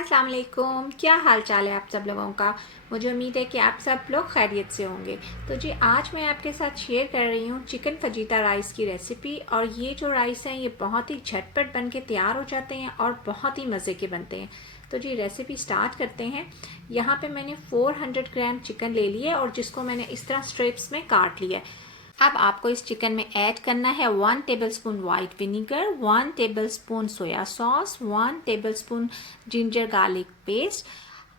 अस्सलाम वालेकुम। क्या हाल चाल है आप सब लोगों का। मुझे उम्मीद है कि आप सब लोग खैरियत से होंगे। तो जी आज मैं आपके साथ शेयर कर रही हूँ चिकन फजीता राइस की रेसिपी। और ये जो राइस हैं ये बहुत ही झटपट बन के तैयार हो जाते हैं और बहुत ही मज़े के बनते हैं। तो जी रेसिपी स्टार्ट करते हैं। यहाँ पे मैंने 400 ग्राम चिकन ले लिया और जिसको मैंने इस तरह स्ट्रिप्स में काट लिया है। अब आपको इस चिकन में ऐड करना है 1 tablespoon white vinegar, 1 tablespoon soya sauce, 1 tablespoon ginger garlic paste,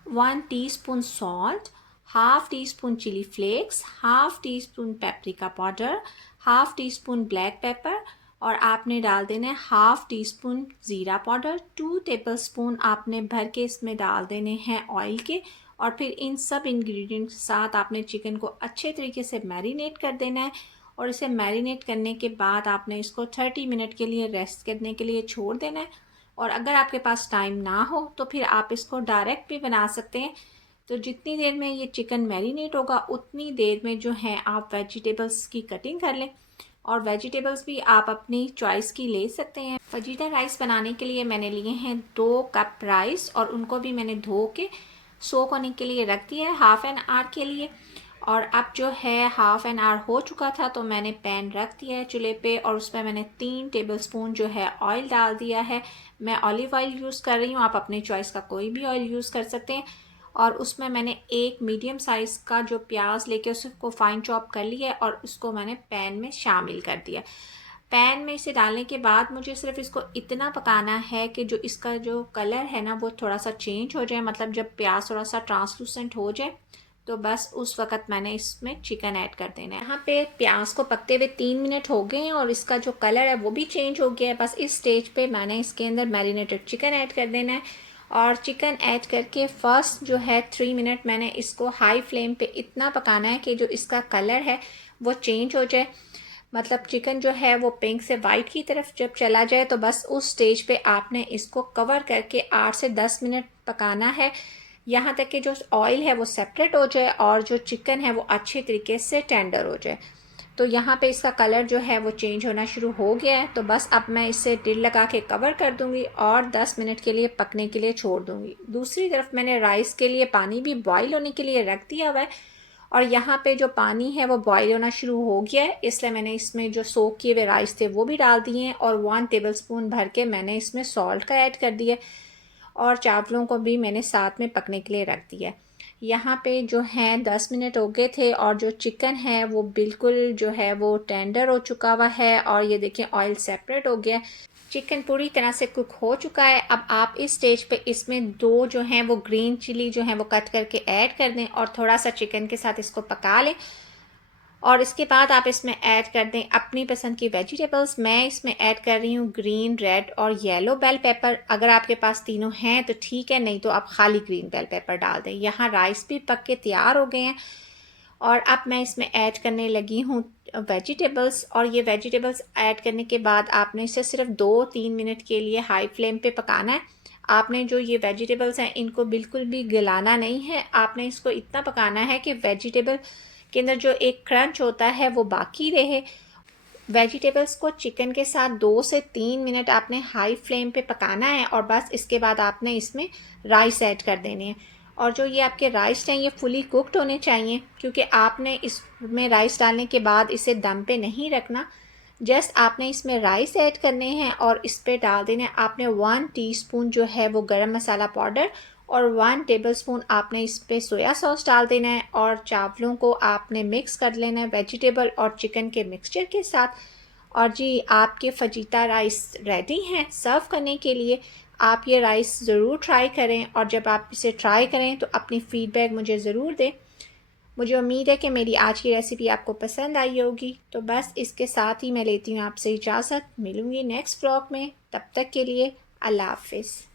1 teaspoon salt, half teaspoon chilli flakes, half teaspoon paprika powder, half teaspoon black pepper और आपने डाल देना है हाफ टी स्पून ज़ीरा powder. 2 tablespoon आपने भर के इसमें डाल देने हैं ऑयल के। और फिर इन सब इंग्रेडिएंट्स के साथ आपने चिकन को अच्छे तरीके से मैरिनेट कर देना है। और इसे मैरिनेट करने के बाद आपने इसको 30 मिनट के लिए रेस्ट करने के लिए छोड़ देना है। और अगर आपके पास टाइम ना हो तो फिर आप इसको डायरेक्ट भी बना सकते हैं। तो जितनी देर में ये चिकन मैरिनेट होगा उतनी देर में जो है आप वेजिटेबल्स की कटिंग कर लें। और वेजिटेबल्स भी आप अपनी चॉइस की ले सकते हैं। फजीता राइस बनाने के लिए मैंने लिए हैं 2 कप राइस और उनको भी मैंने धो के सोक होने के लिए रख दिया है हाफ एन आवर के लिए। और अब जो है हाफ एन आवर हो चुका था तो मैंने पैन रख दिया है चूल्हे पे और उसमें मैंने 3 टेबलस्पून जो है ऑयल डाल दिया है। मैं ऑलिव ऑयल यूज़ कर रही हूँ, आप अपनी चॉइस का कोई भी ऑयल यूज़ कर सकते हैं। और उसमें मैंने एक मीडियम साइज़ का जो प्याज लेके उसको फाइन चॉप कर लिया और उसको मैंने पैन में शामिल कर दिया। पैन में इसे डालने के बाद मुझे सिर्फ इसको इतना पकाना है कि जो इसका जो कलर है ना वो थोड़ा सा चेंज हो जाए, मतलब जब प्याज थोड़ा सा ट्रांसलूसेंट हो जाए तो बस उस वक़्त मैंने इसमें चिकन ऐड कर देना है। यहाँ पे प्याज को पकते हुए 3 मिनट हो गए हैं और इसका जो कलर है वो भी चेंज हो गया है। बस इस स्टेज पे मैंने इसके अंदर मैरिनेटेड चिकन ऐड कर देना है। और चिकन ऐड करके फर्स्ट जो है 3 मिनट मैंने इसको हाई फ्लेम पे इतना पकाना है कि जो इसका कलर है वो चेंज हो जाए, मतलब चिकन जो है वो पिंक से वाइट की तरफ जब चला जाए तो बस उस स्टेज पे आपने इसको कवर करके 8 से 10 मिनट पकाना है, यहाँ तक कि जो ऑयल है वो सेपरेट हो जाए और जो चिकन है वो अच्छे तरीके से टेंडर हो जाए। तो यहाँ पे इसका कलर जो है वो चेंज होना शुरू हो गया है। तो बस अब मैं इसे टिल लगा के कवर कर दूँगी और 10 मिनट के लिए पकने के लिए छोड़ दूँगी। दूसरी तरफ मैंने राइस के लिए पानी भी बॉईल होने के लिए रख दिया हुआ है और यहाँ पे जो पानी है वो बॉईल होना शुरू हो गया है, इसलिए मैंने इसमें जो सोक किए हुए राइस थे वो भी डाल दिए हैं और 1 टेबलस्पून भर के मैंने इसमें सॉल्ट का ऐड कर दिया और चावलों को भी मैंने साथ में पकने के लिए रख दिया। यहाँ पे जो है 10 मिनट हो गए थे और जो चिकन है वो बिल्कुल जो है वो टेंडर हो चुका हुआ है और ये देखें ऑयल सेपरेट हो गया। चिकन पूरी तरह से कुक हो चुका है। अब आप इस स्टेज पे इसमें 2 जो हैं वो ग्रीन चिली जो हैं वो कट करके ऐड कर दें और थोड़ा सा चिकन के साथ इसको पका लें। और इसके बाद आप इसमें ऐड कर दें अपनी पसंद की वेजिटेबल्स। मैं इसमें ऐड कर रही हूँ ग्रीन, रेड और येलो बेल पेपर। अगर आपके पास तीनों हैं तो ठीक है, नहीं तो आप खाली ग्रीन बेल पेपर डाल दें। यहाँ राइस भी पक के तैयार हो गए हैं और अब मैं इसमें ऐड करने लगी हूँ वेजिटेबल्स। और ये वेजिटेबल्स ऐड करने के बाद आपने इसे सिर्फ 2-3 मिनट के लिए हाई फ्लेम पे पकाना है। आपने जो ये वेजिटेबल्स हैं इनको बिल्कुल भी गलाना नहीं है, आपने इसको इतना पकाना है कि वेजिटेबल के अंदर जो एक क्रंच होता है वो बाकी रहे। वेजिटेबल्स को चिकन के साथ 2 से 3 मिनट आपने हाई फ्लेम पे पकाना है और बस इसके बाद आपने इसमें राइस ऐड कर देने हैं। और जो ये आपके राइस हैं ये फुली कुक्ड होने चाहिए, क्योंकि आपने इसमें राइस डालने के बाद इसे दम पे नहीं रखना। जस्ट आपने इसमें राइस ऐड करने हैं और इस पर डाल देने हैं आपने 1 टीस्पून जो है वो गरम मसाला पाउडर और 1 टेबलस्पून आपने इस पर सोया सॉस डाल देना है और चावलों को आपने मिक्स कर लेना है वेजिटेबल और चिकन के मिक्सचर के साथ। और जी आपके फजीता राइस रेडी हैं सर्व करने के लिए। आप ये राइस ज़रूर ट्राई करें और जब आप इसे ट्राई करें तो अपनी फ़ीडबैक मुझे ज़रूर दें। मुझे उम्मीद है कि मेरी आज की रेसिपी आपको पसंद आई होगी। तो बस इसके साथ ही मैं लेती हूँ आपसे इजाज़त। मिलूँगी नेक्स्ट व्लॉग में, तब तक के लिए अल्लाह हाफ़िज़।